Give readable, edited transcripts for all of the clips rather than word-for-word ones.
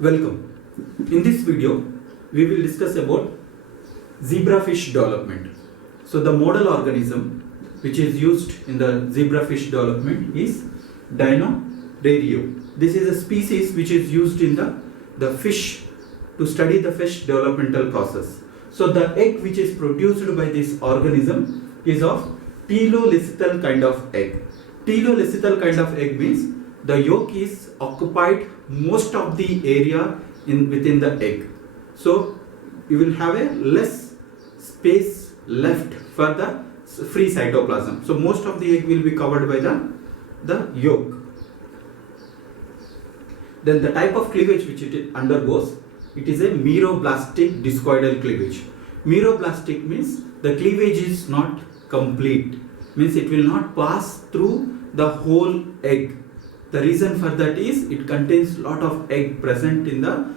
Welcome. In this video, we will discuss about zebrafish development. So the model organism which is used in the zebrafish development is Danio. This is a species which is used in the fish to study the fish developmental process. So the egg which is produced by this organism is of telolicital kind of egg. Telolicital kind of egg means the yolk is occupied most of the area within the egg. So you will have a less space left for the free cytoplasm. So most of the egg will be covered by the yolk. Then the type of cleavage which it undergoes, it is a meroblastic discoidal cleavage. Meroblastic means the cleavage is not complete, means it will not pass through the whole egg. The reason for that is it contains lot of egg present in the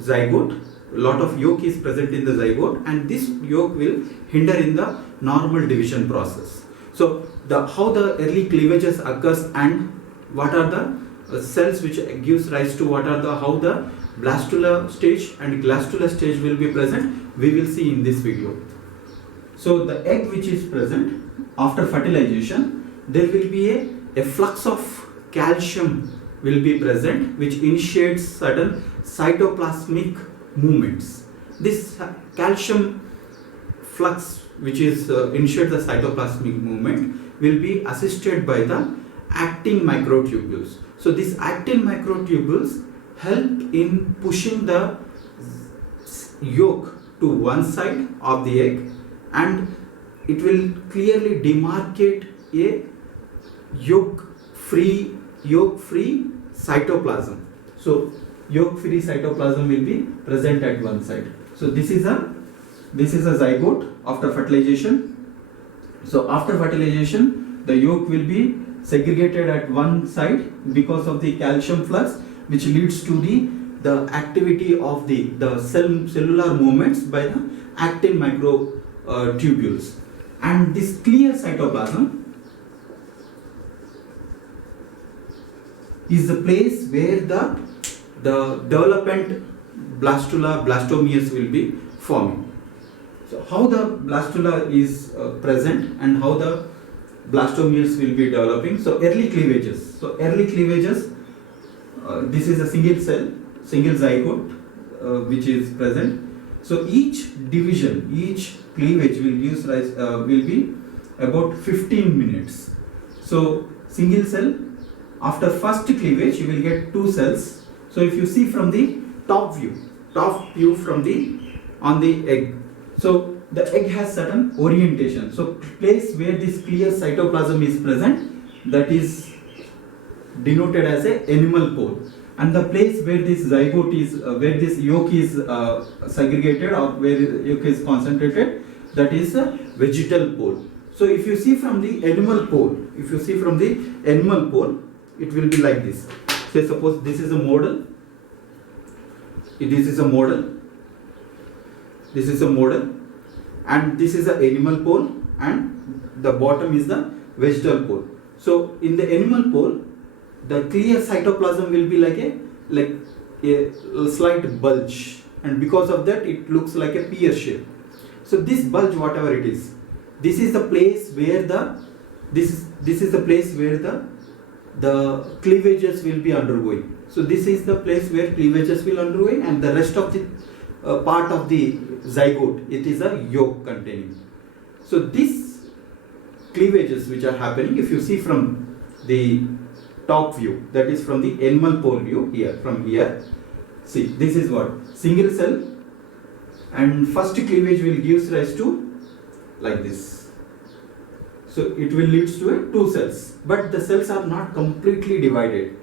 zygote. Lot of yolk is present in the zygote, and this yolk will hinder in the normal division process. So how the early cleavages occurs and what are the cells which gives rise to how the blastula stage and gastrula stage will be present, we will see in this video. So the egg which is present after fertilization, there will be a flux of calcium will be present which initiates certain cytoplasmic movements. This calcium flux which is initiates the cytoplasmic movement will be assisted by the actin microtubules. So these actin microtubules help in pushing the yolk to one side of the egg, and it will clearly demarcate a yolk-free cytoplasm. So yolk-free cytoplasm will be present at one side. So this is a zygote after fertilization. So after fertilization, the yolk will be segregated at one side because of the calcium flux, which leads to the activity of the cellular movements by the actin microtubules. And this clear cytoplasm is the place where the development blastomeres will be forming. So how the blastula is present and how the blastomeres will be developing. So early cleavages. This is a single zygote which is present. So each cleavage will be about 15 minutes. So single cell, after first cleavage you will get two cells. So if you see from the top view on the egg, so the egg has certain orientation. So place where this clear cytoplasm is present, that is denoted as a animal pole, and the place where this zygote is, where this yolk is segregated or where yolk is concentrated, that is a vegetal pole. So if you see from the animal pole, it will be like this. Say suppose this is a model. This is a model, and this is the animal pole, and the bottom is the vegetal pole. So in the animal pole, the clear cytoplasm will be like a slight bulge, and because of that it looks like a pear shape. So this bulge, whatever it is, this is the place where the cleavages will be undergoing. So this is the place where cleavages will undergo, and the rest of the part of the zygote, it is a yolk containing. So these cleavages which are happening, if you see from the top view, that is from the animal pole view, from here, see this is what single cell, and first cleavage will give rise to like this. So it will lead to two cells, but the cells are not completely divided.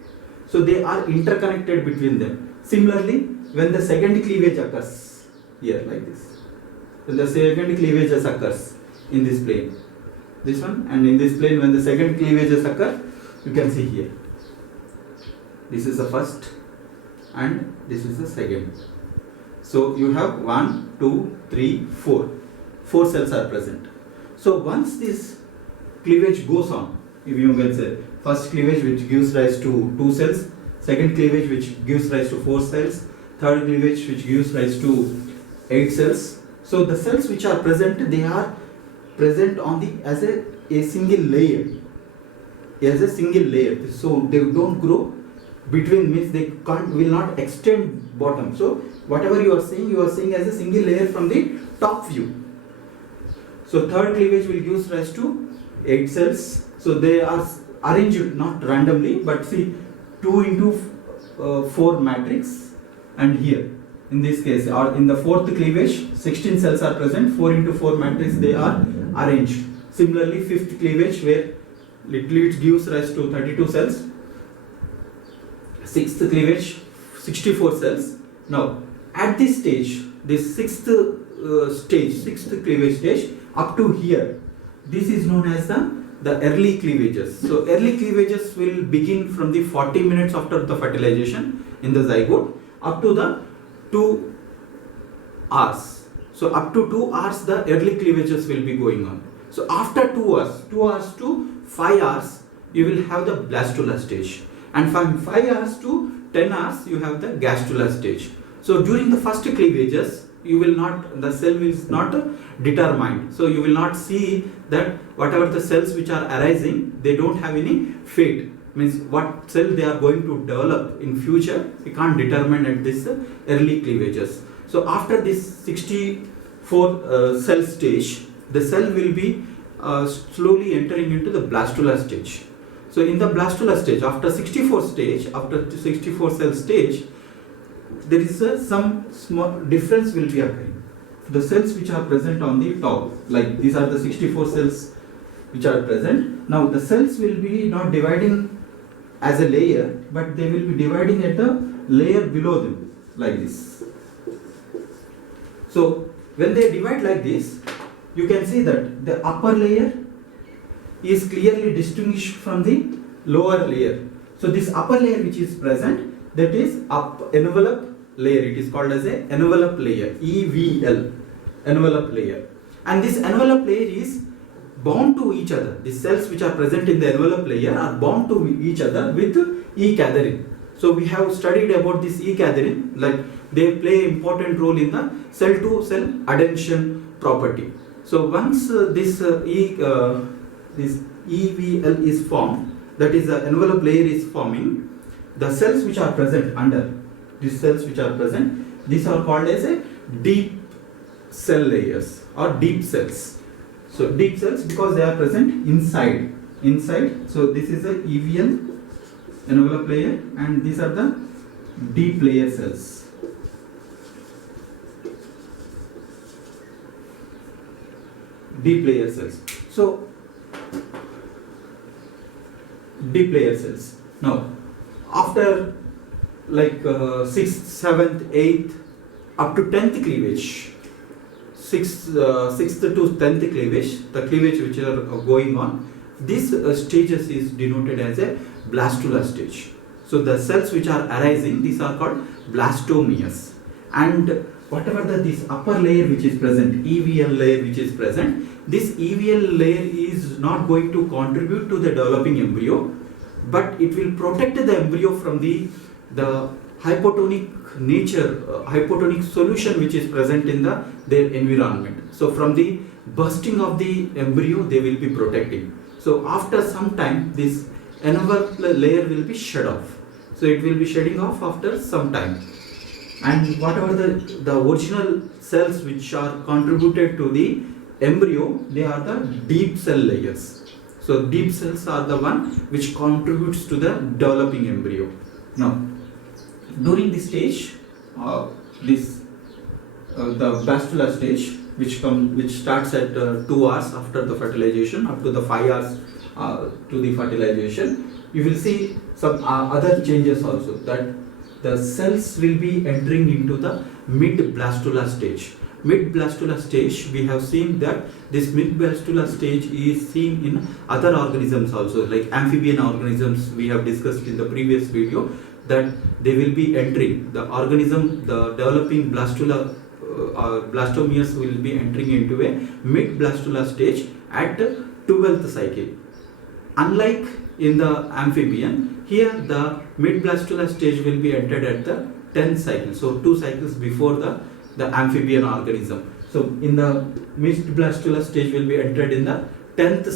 So they are interconnected between them. Similarly, when the second cleavage occurs here like this, when the second cleavages occurs in this plane, this one, and in this plane when the second cleavages occur, you can see here. This is the first and this is the second. So you have 1, 2, 3, 4. 4 cells are present. So once this cleavage goes on, if you can say first cleavage which gives rise to 2 cells, second cleavage which gives rise to 4 cells, third cleavage which gives rise to 8 cells. So the cells which are present, they are present on the as a single layer, so they don't grow between, means they will not extend bottom. So whatever you are seeing as a single layer from the top view. So third cleavage will give rise to 8 cells. So they are arranged not randomly, but see 2 into 4 matrix, and here in this case, or in the fourth cleavage 16 cells are present, 4 into 4 matrix they are arranged. Similarly, fifth cleavage where it gives rise to 32 cells, sixth cleavage 64 cells. Now at this stage, this sixth cleavage stage up to here, this is known as the early cleavages. So early cleavages will begin from the 40 minutes after the fertilization in the zygote up to the 2 hours. So up to 2 hours the early cleavages will be going on. So after 2 hours to 5 hours you will have the blastula stage, and from 5 hours to 10 hours you have the gastrula stage. So during the first cleavages the cell is not determined, so you will not see that whatever the cells which are arising, they don't have any fate, means what cell they are going to develop in future we can't determine at this early cleavages. So after this 64 cell stage, the cell will be slowly entering into the blastula stage. So in the blastula stage, after 64 cell stage, there is some small difference will be occurring. The cells which are present on the top, like these are the 64 cells which are present. Now the cells will be not dividing as a layer, but they will be dividing at the layer below them, like this. So when they divide like this, you can see that the upper layer is clearly distinguished from the lower layer. So this upper layer which is present, that is envelope layer. It is called as a envelope layer, EVL, envelope layer. And this envelope layer is bound to each other. The cells which are present in the envelope layer are bound to each other with E-cadherin. So we have studied about this E-cadherin, like they play important role in the cell to cell adhesion property. So once this EVL is formed, that is the envelope layer is forming, the cells which are present under, these cells which are present, these are called as a deep cell layers or deep cells. So deep cells because they are present inside. So this is a EVL envelope layer, and these are the deep layer cells. Deep layer cells. So deep layer cells. Now after like 6th, 7th, 8th up to 10th cleavage, 6th to 10th cleavage, the cleavage which are going on, this stages is denoted as a blastula stage. So the cells which are arising, these are called blastomeres. And whatever this upper layer which is present, EVL layer which is present, this EVL layer is not going to contribute to the developing embryo, but it will protect the embryo from the hypotonic nature, hypotonic solution which is present in their environment. So from the bursting of the embryo, they will be protecting. So after some time, this envelope layer will be shed off. So it will be shedding off after some time. And whatever the original cells which are contributed to the embryo, they are the deep cell layers. So deep cells are the one which contributes to the developing embryo. Now, during this stage, the blastula stage, which starts at 2 hours after the fertilization up to the 5 hours to the fertilization, you will see some other changes also, that the cells will be entering into the mid-blastula stage. Mid-blastula stage, we have seen that this mid-blastula stage is seen in other organisms also, like amphibian organisms we have discussed in the previous video, that they will be entering, the organism, the developing blastula, blastomeres will be entering into a mid-blastula stage at 12th cycle. Unlike in the amphibian, here the mid-blastula stage will be entered at the 10th cycle. So 2 cycles before the amphibian organism. So in the mid-blastula stage will be entered in the 10th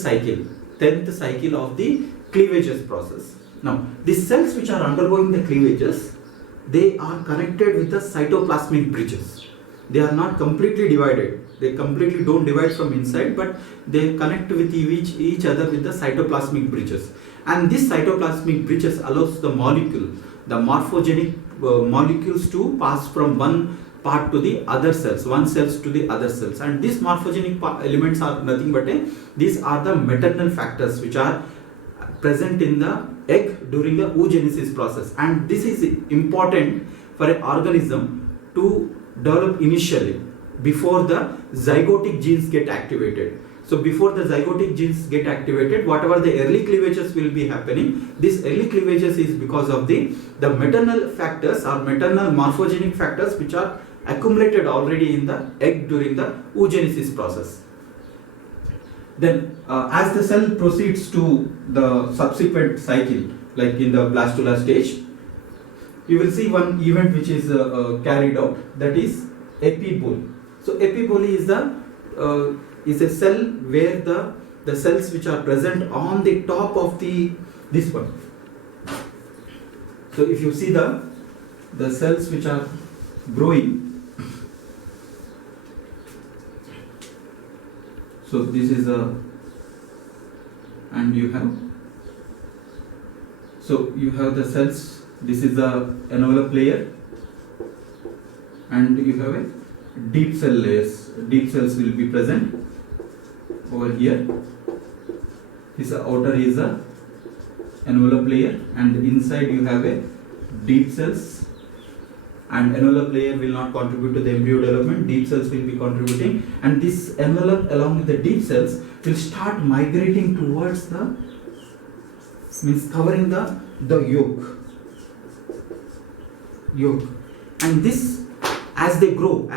cycle of the cleavages process. Now, these cells which are undergoing the cleavages, they are connected with the cytoplasmic bridges. They are not completely divided. They completely don't divide from inside, but they connect with each other with the cytoplasmic bridges. And this cytoplasmic bridges allows the molecule, the morphogenic molecules to pass from one part to the other cells, one cells to the other cells. And these morphogenic elements are nothing but these are the maternal factors which are present in the egg during the oogenesis process. And this is important for an organism to develop initially before the zygotic genes get activated. So before the zygotic genes get activated, whatever the early cleavages will be happening, this early cleavages is because of the maternal factors or maternal morphogenic factors which are accumulated already in the egg during the oogenesis process. Then as the cell proceeds to the subsequent cycle, like in the blastula stage, you will see one event which is carried out, that is epiboly. So epiboly is a cell where the cells which are present on the top of this one. So if you see the cells which are growing, so this is and you have the cells. This is the envelope layer, and you have a deep cell layers. Deep cells will be present over here. This outer is a envelope layer, and inside you have a deep cells. And envelope layer will not contribute to the embryo development. Deep cells will be contributing, and this envelope along with the deep cells will start migrating towards covering the yolk. And this, as they grow,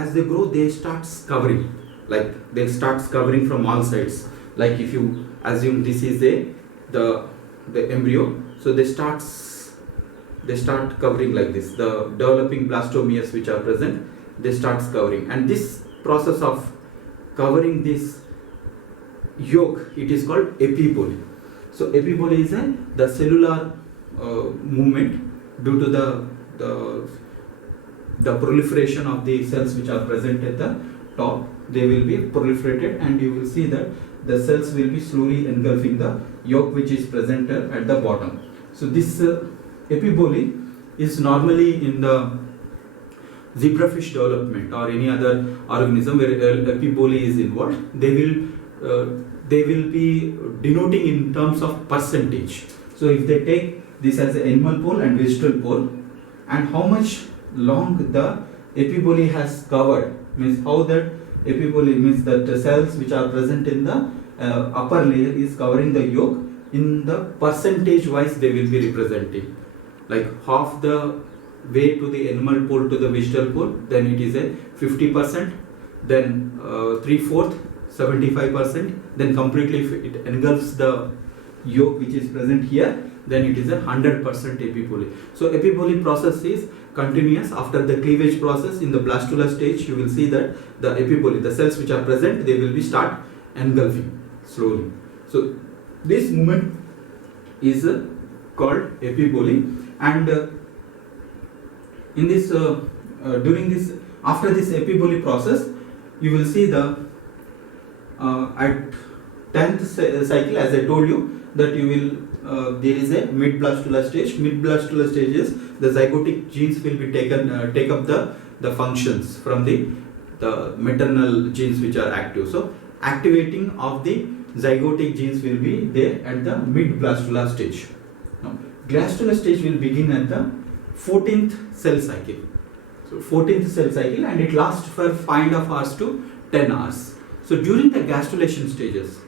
they start covering. Like they start covering from all sides. Like if you assume this is the embryo, so they start covering like this. The developing blastomeres which are present, they start covering. And this process of covering this yolk, it is called epiboly. So epiboly is the cellular movement due to the proliferation of the cells which are present at the top. They will be proliferated, and you will see that the cells will be slowly engulfing the yolk which is present at the bottom. So this epiboly is normally in the zebrafish development or any other organism where epiboly is involved. They will be denoting in terms of percentage. So if they take this as an animal pole and vegetal pole, and how much long the epiboly has covered, means how that epiboly means that the cells which are present in the upper layer is covering the yolk, in the percentage wise they will be representing. Like half the way to the animal pole to the vegetal pole, then it is a 50%, then 3/4, 75%, then completely it engulfs the yolk which is present here, then it is a 100% epiboly. So epiboly process is continuous. After the cleavage process in the blastula stage, you will see that the epiboly, the cells which are present, they will be start engulfing slowly. So this movement is called epiboly. And in this during this, after this epiboly process, you will see the at 10th cycle, as I told you, that you will there is a mid-blastula stage. Mid-blastula stages, the zygotic genes will be take up the functions from the maternal genes which are active. So activating of the zygotic genes will be there at the mid-blastula stage. Now, blastula stage will begin at the 14th cell cycle. So 14th cell cycle, and it lasts for 5.5 hours to 10 hours. So during the gastrulation stages,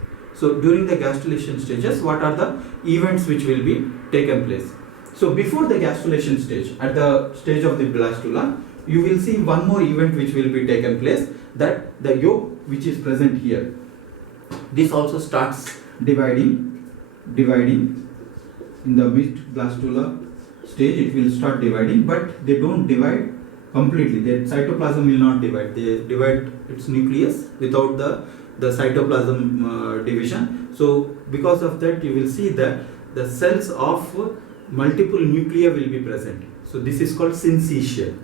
what are the events which will be taken place? So before the gastrulation stage, at the stage of the blastula, you will see one more event which will be taken place, that the yolk which is present here, this also starts dividing dividing in the mid blastula stage. It will start dividing, but they don't divide completely. The cytoplasm will not divide. They divide its nucleus without the cytoplasm division. So because of that, you will see that the cells of multiple nuclei will be present. So this is called syncytial.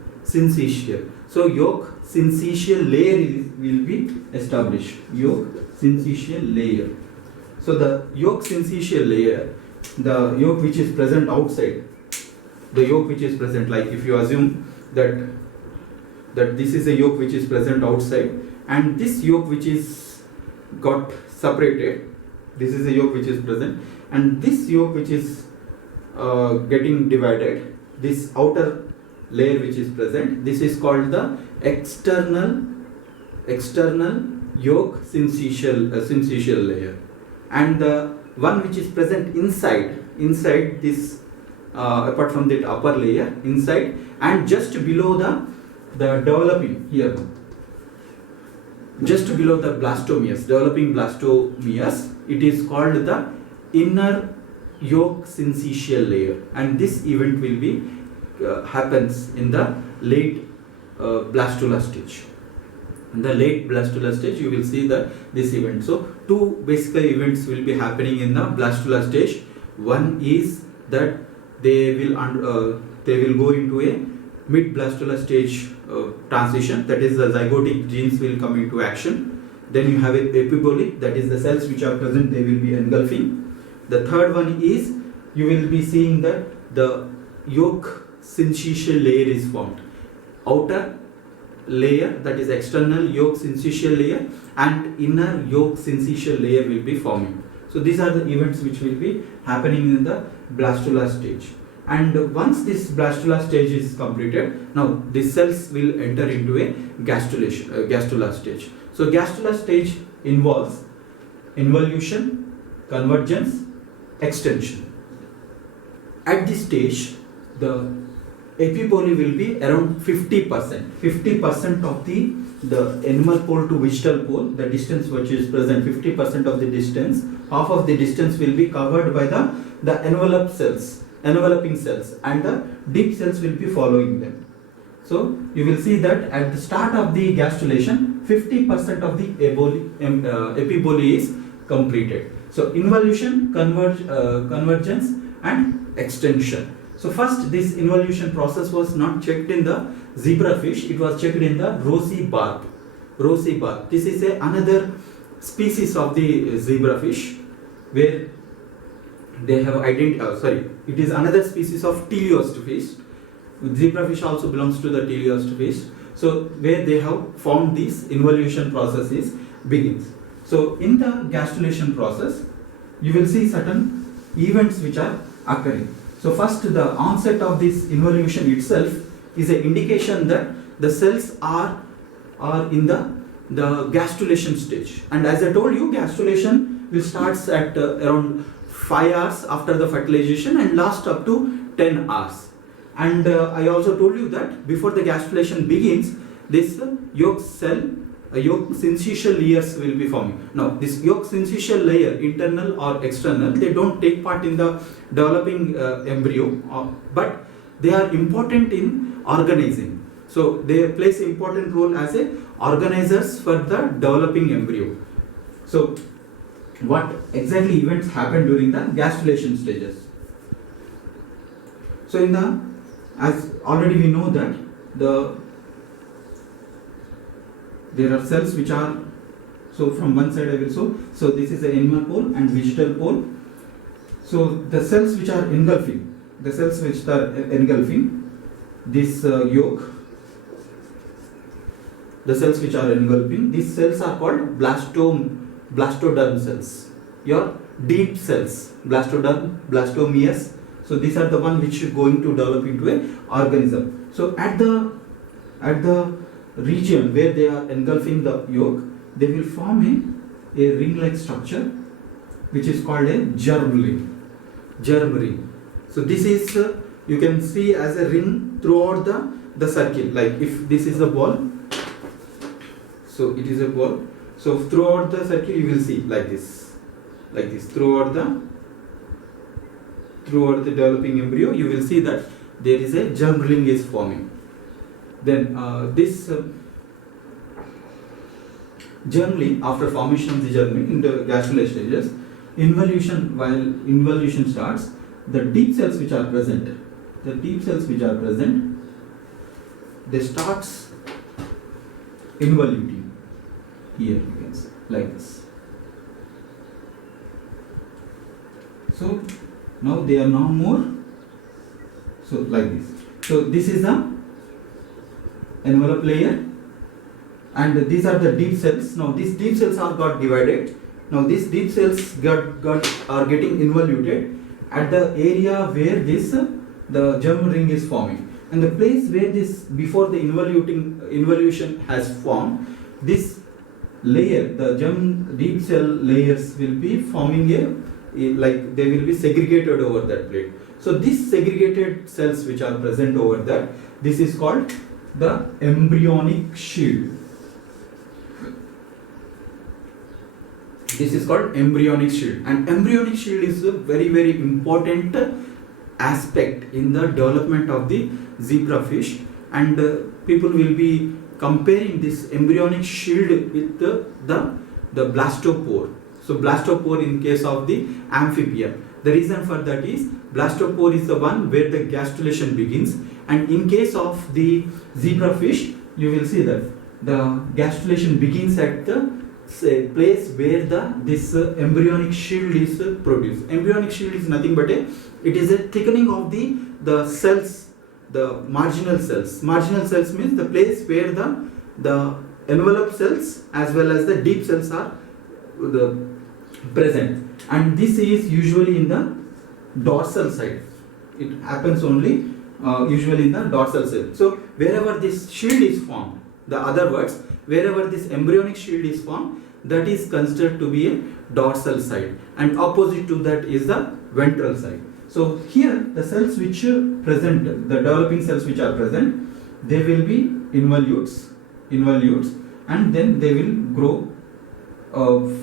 So yolk syncytial layer will be established. Yolk syncytial layer. So the yolk syncytial layer, the yolk which is present outside, the yolk which is present, like if you assume that this is a yolk which is present outside, and this yolk which is got separated, this is a yolk which is present, and this yolk which is getting divided, this outer layer which is present, this is called the external yolk syncytial layer. And the one which is present inside this, apart from that upper layer, inside and just below the developing here, just below the blastomeres, developing blastomeres, it is called the inner yolk syncytial layer, and this event will be happens in the late blastula stage. In the late blastula stage, you will see this event. So two basic events will be happening in the blastula stage. One is that they will go into a mid blastula stage transition, that is the zygotic genes will come into action. Then you have a epiboly, that is the cells which are present, they will be engulfing. The third one is you will be seeing that the yolk syncytial layer is formed. Outer layer, that is external yolk syncytial layer, and inner yolk syncytial layer will be forming. So these are the events which will be happening in the blastula stage. And once this blastula stage is completed, now these cells will enter into a gastrula stage. So gastrula stage involves involution, convergence, extension. At this stage, the epipoly will be around 50%. 50% of the animal pole to vegetal pole, the distance which is present, 50% of the distance, half of the distance will be covered by the enveloping cells, and the deep cells will be following them. So you will see that at the start of the gastrulation, 50% of the epiboly is completed. So involution, convergence and extension. So first, this involution process was not checked in the zebrafish, it was checked in the rosy barb. This is another species of the zebrafish where they have it is another species of teleost fish. Zebrafish also belongs to the teleost fish. So where they have formed this involution process begins. So in the gastrulation process, you will see certain events which are occurring. So first, the onset of this involution itself is an indication that the cells are in the gastrulation stage. And as I told you, gastrulation will start at around 5 hours after the fertilization and last up to 10 hours. And I also told you that before the gastrulation begins, this yolk syncytial layers will be forming. Now, this yolk syncytial layer, internal or external, they don't take part in the developing embryo, but they are important in organizing. So they plays an important role as organizers for the developing embryo. So what exactly events happen during the gastrulation stages? So as already we know that there are cells which are, so from one side I will show, so this is the animal pole and vegetal pole. So the cells which are engulfing, this yolk, the cells which are engulfing, these cells are called blastoderm cells, your deep cells, blastoderm, blastomeres. So these are the one which are going to develop into an organism. So at the region where they are engulfing the yolk, they will form a ring-like structure which is called a germ ring. So this is you can see as a ring throughout the circle. Like if this is a ball, so it is a ball. So throughout the circle you will see like this throughout throughout the developing embryo, you will see that there is a germ ring is forming. Then this germ ring, after formation of the germ ring in the gastrulation stages, while involution starts, the deep cells which are present, they starts involuting. Here you can see like this. So now they are no more. So like this. So this is the envelope layer, and these are the deep cells. Now these deep cells are got divided. Now these deep cells are getting involuted at the area where this the germ ring is forming, and the place where this before the involution has formed, this layer, the germ deep cell layers will be forming like they will be segregated over that plate. So these segregated cells which are present over that, this is called the embryonic shield. This is called embryonic shield, and embryonic shield is a very, very important aspect in the development of the zebrafish, and people will be comparing this embryonic shield with the blastopore. So blastopore in case of the amphibia. The reason for that is blastopore is the one where the gastrulation begins, and in case of the zebrafish, you will see that the gastrulation begins at the place where this embryonic shield is produced. Embryonic shield is nothing but it is a thickening of the cells, the marginal cells. Marginal cells means the place where the envelope cells as well as the deep cells are present, and this is usually in the dorsal side. It happens only usually in the dorsal side. So wherever this shield is formed, wherever this embryonic shield is formed, that is considered to be a dorsal side, and opposite to that is the ventral side. So here the cells which present, the developing cells which are present, they will be involutes, and then they will grow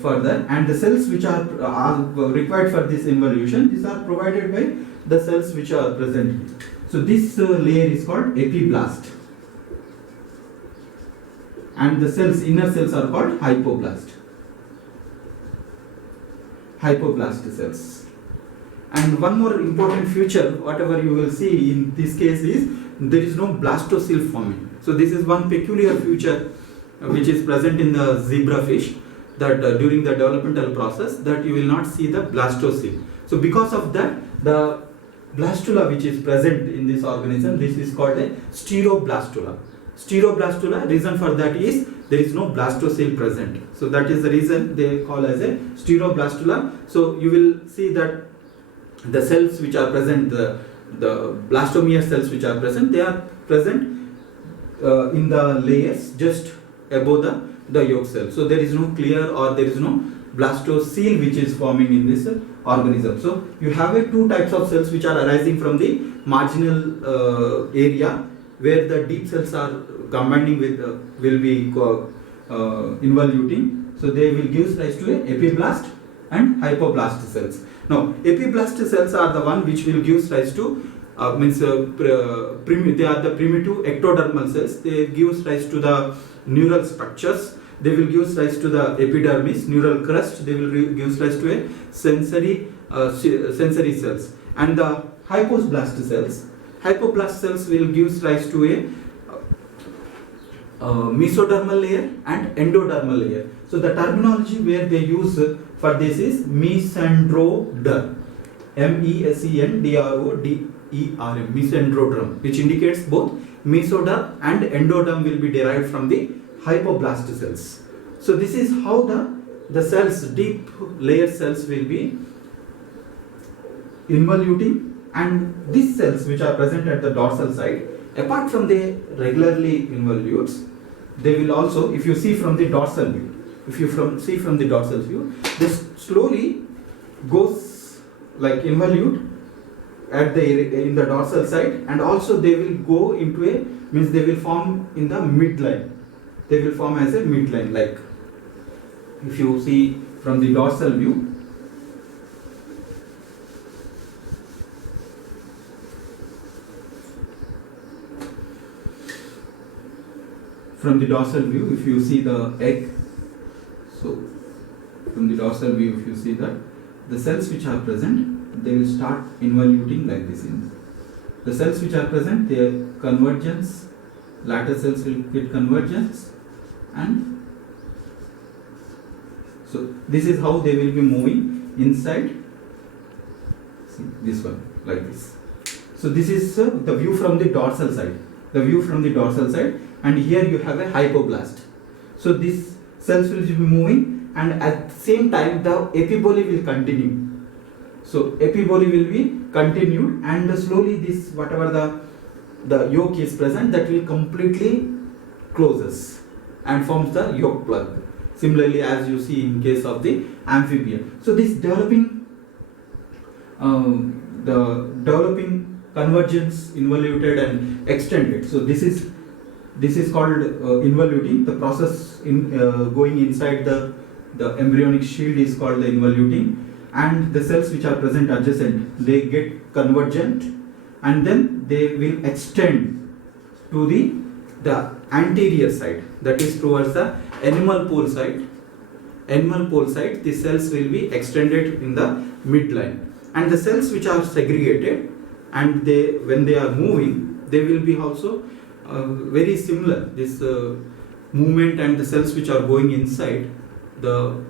further, and the cells which are required for this involution, these are provided by the cells which are present. So this layer is called epiblast, and the inner cells are called hypoblast cells. And one more important feature, whatever you will see in this case, is there is no blastocele forming. So this is one peculiar feature which is present in the zebrafish, that during the developmental process, that you will not see the blastocele. So because of that, the blastula which is present in this organism, this is called a steroblastula. Reason for that is there is no blastocele present. So that is the reason they call as a steroblastula. So you will see that the cells which are present, the blastomere cells which are present, they are present in the layers just above the yolk cell. So there is no clear, or there is no blastocele which is forming in this organism. So you have two types of cells which are arising from the marginal area where the deep cells are combining with will be involuting. So they will give rise to a epiblast and hypoblast cells. Now epiblast cells are the one which will give rise to they are the primitive ectodermal cells. They give rise to the neural structures. They will give rise to the epidermis, neural crust. They will give rise to a sensory cells. And the hypoblast cells will give rise to a mesodermal layer and endodermal layer. So the terminology where they use for this is mesendroderm, mesendroderm, mesendroderm, which indicates both mesoderm and endoderm will be derived from the hypoblast cells. So this is how the cells, deep layer cells, will be involuting, and these cells which are present at the dorsal side, apart from the regularly involutes, they will also, if you see from the dorsal view, this slowly goes like involute in the dorsal side, and also they will go into they will form in the midline. They will form as a midline, like if you see from the dorsal view, from the dorsal view, if you see the egg, so from the dorsal view, if you see that the cells which are present, they will start involuting like this. The cells which are present, their convergence, latter cells will get convergence, and so this is how they will be moving inside. See this one like this. So this is the view from the dorsal side. The view from the dorsal side, and here you have a hypoblast. So these cells will be moving, and at the same time the epiboly will continue. So epiboly will be continued, and slowly this whatever the yolk is present, that will completely closes and forms the yolk plug. Similarly, as you see in case of the amphibian. So this developing convergence, involuted and extended. So this is called involuting. The process in going inside the embryonic shield is called the involuting, and the cells which are present adjacent, they get convergent, and then they will extend to the anterior side, that is towards the animal pole side. Animal pole side, the cells will be extended in the midline, and the cells which are segregated, and when they are moving, they will be also very similar. This movement and the cells which are going inside the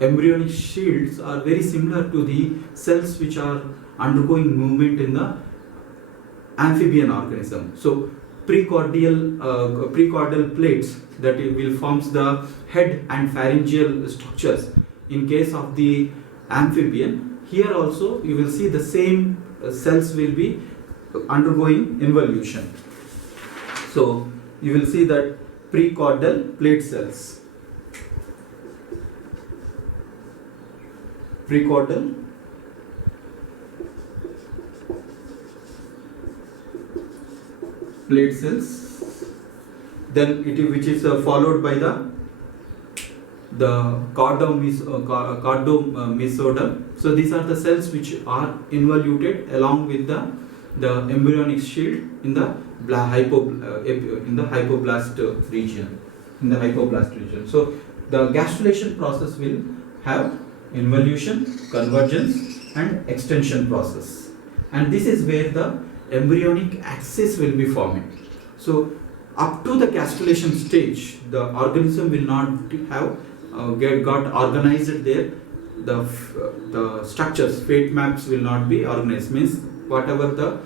embryonic shields are very similar to the cells which are undergoing movement in the amphibian organism. So precordial plates, that will forms the head and pharyngeal structures in case of the amphibian. Here also you will see the same cells will be undergoing involution. So you will see that precordial plate cells, precordial plate cells, then which is followed by the cardomesodum. So these are the cells which are involuted along with the embryonic shield in the hypoblast region. So the gastrulation process will have involution, convergence and extension process, and this is where the embryonic axis will be forming. So up to the gastrulation stage, the organism will not have got organized there. The structures, fate maps will not be organized. Means whatever the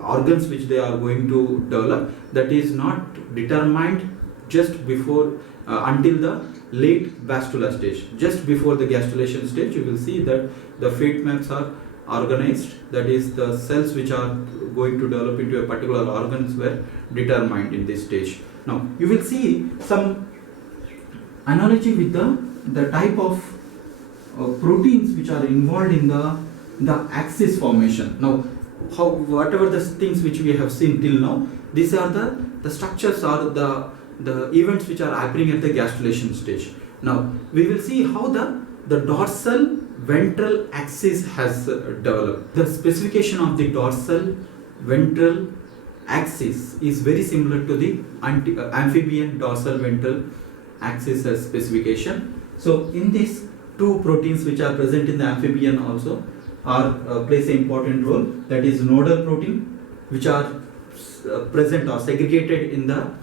organs which they are going to develop, that is not determined just before until the late bastula stage. Just before the gastrulation stage, you will see that the fate maps are organized. That is, the cells which are going to develop into a particular organs were determined in this stage. Now you will see some analogy with the type of proteins which are involved in the axis formation. Now whatever the things which we have seen till now, these are the structures or the events which are happening at the gastrulation stage. Now we will see how the dorsal ventral axis has developed. The specification of the dorsal ventral axis is very similar to the amphibian dorsal ventral axis as specification. So in these two proteins which are present in the amphibian also are plays an important role. That is nodal protein, which are present or segregated in the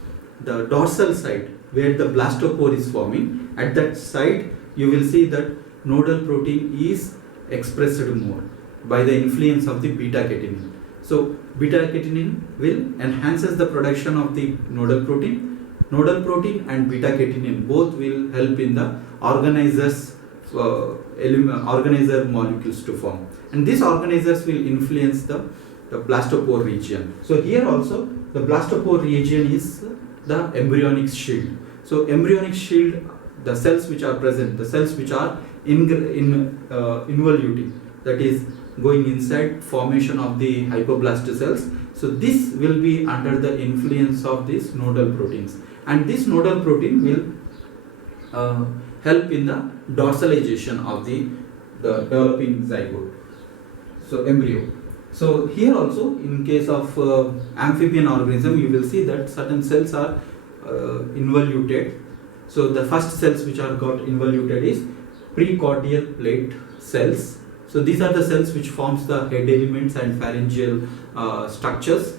dorsal side where the blastopore is forming. At that side you will see that nodal protein is expressed more by the influence of the beta-catenin. So beta-catenin will enhances the production of the nodal protein. Nodal protein and beta-catenin both will help in the organizer molecules to form, and these organizers will influence the blastopore region. So here also the blastopore region is the embryonic shield. So embryonic shield, the cells which are present, the cells which are involuting, that is going inside formation of the hypoblast cells. So this will be under the influence of these nodal proteins, and this nodal protein will help in the dorsalization of the developing zygote, so embryo. So here also in case of amphibian organism, you will see that certain cells are involuted. So the first cells which are got involuted is precordial plate cells. So these are the cells which forms the head elements and pharyngeal structures.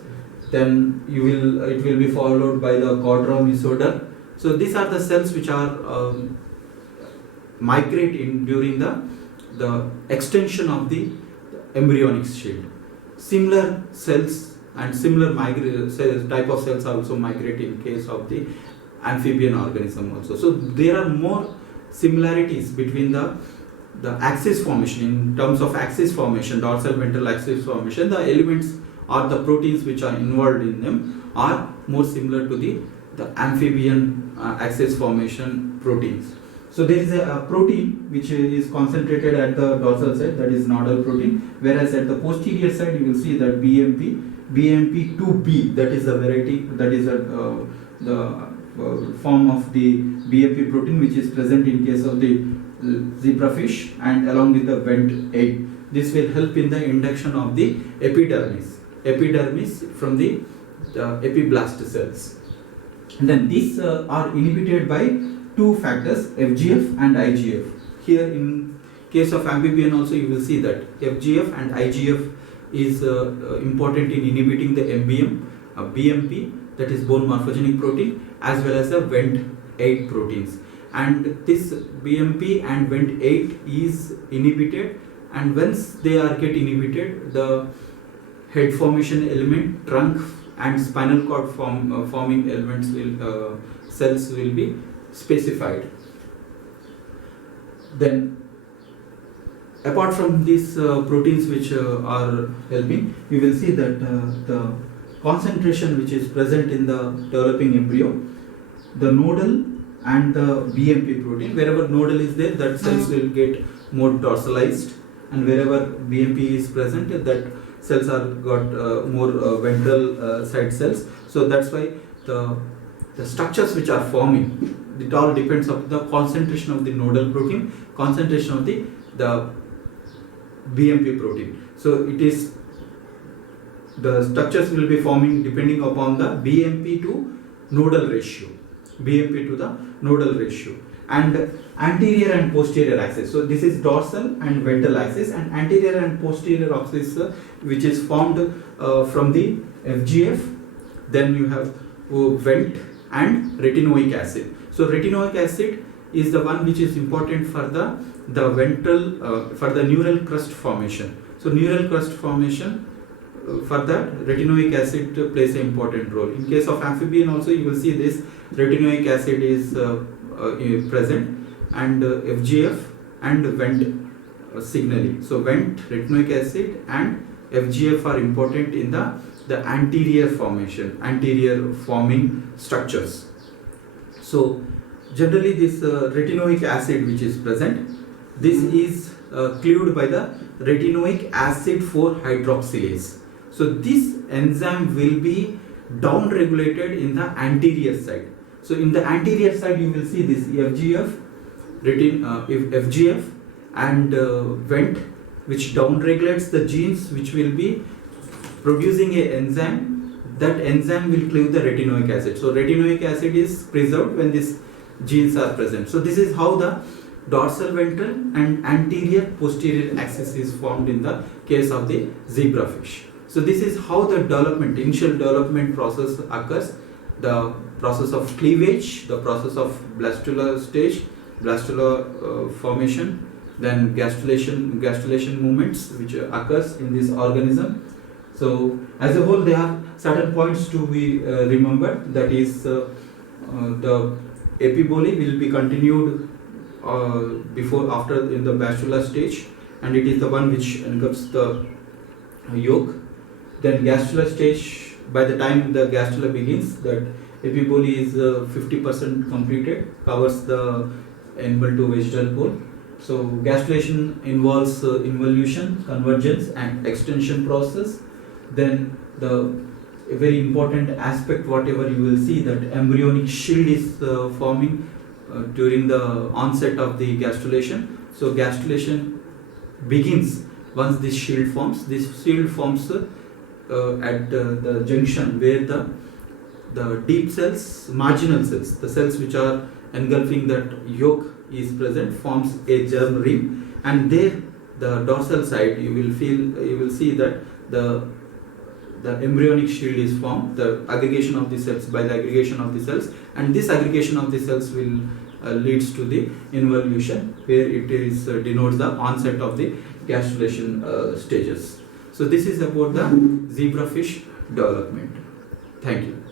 Then it will be followed by the caudra mesoder. So these are the cells which are migrate in during the extension of the embryonic shield. Similar cells and similar type of cells also migrate in case of the amphibian organism also. So there are more similarities between the axis formation. In terms of axis formation, dorsal ventral axis formation, the elements or the proteins which are involved in them are more similar to the amphibian axis formation proteins. So there is a protein which is concentrated at the dorsal side, that is nodal protein, whereas at the posterior side you will see that BMP2B, that is a variety, that is the form of the BMP protein which is present in case of the zebrafish and along with the vent 8. This will help in the induction of the epidermis from the epiblast cells. And then these are inhibited by two factors, FGF and IGF. Here in case of amphibian also you will see that FGF and IGF is important in inhibiting the BMP, that is bone morphogenic protein, as well as the Vent8 proteins. And this BMP and Vent8 is inhibited, and once they are get inhibited, the head formation element, trunk and spinal cord forming elements will cells will be specified. Then apart from these proteins which are helping, we will see that the concentration which is present in the developing embryo, the nodal and the BMP protein, wherever nodal is there, that cells will get more dorsalized, and wherever BMP is present, that cells are got more ventral side cells. So that's why the structures which are forming, it all depends on the concentration of the nodal protein, concentration of the BMP protein. So it is, the structures will be forming depending upon the BMP to nodal ratio, BMP to the nodal ratio, and anterior and posterior axis. So this is dorsal and ventral axis, and anterior and posterior axis which is formed from the FGF. Then you have vent and retinoic acid. So retinoic acid is the one which is important for the ventral for the neural crust formation. So neural crust formation, for that retinoic acid plays an important role. In case of amphibian also you will see this retinoic acid is present, and FGF and vent signaling. So vent, retinoic acid and FGF are important in the anterior formation, anterior forming structures. So generally this retinoic acid which is present, this is cleaved by the retinoic acid 4 hydroxylase. So this enzyme will be down regulated in the anterior side. So in the anterior side you will see this FGF, FGF and vent, which down regulates the genes which will be producing a enzyme. That enzyme will cleave the retinoic acid. So retinoic acid is preserved when these genes are present. So this is how the dorsal ventral and anterior posterior axis is formed in the case of the zebrafish. So this is how the initial development process occurs. The process of cleavage, the process of blastular stage, blastular formation, then gastrulation movements which occurs in this organism. So as a whole there are certain points to be remembered, that is the epiboly will be continued after in the blastular stage, and it is the one which encompasses the yolk. Then gastrulation stage, by the time the gastrula begins, that epiboly is 50% completed, covers the animal to vegetal pole. So gastrulation involves involution, convergence and extension process. Then a very important aspect, whatever you will see, that embryonic shield is forming during the onset of the gastrulation. So gastrulation begins once this shield forms. This shield forms at the junction where the deep cells, marginal cells, the cells which are engulfing that yolk is present, forms a germ ring, and there the dorsal side you will see that the embryonic shield is formed, the aggregation of the cells, by the aggregation of the cells, and this aggregation of the cells will leads to the involution, where it is denotes the onset of the gastrulation stages. So this is about the zebrafish development. Thank you.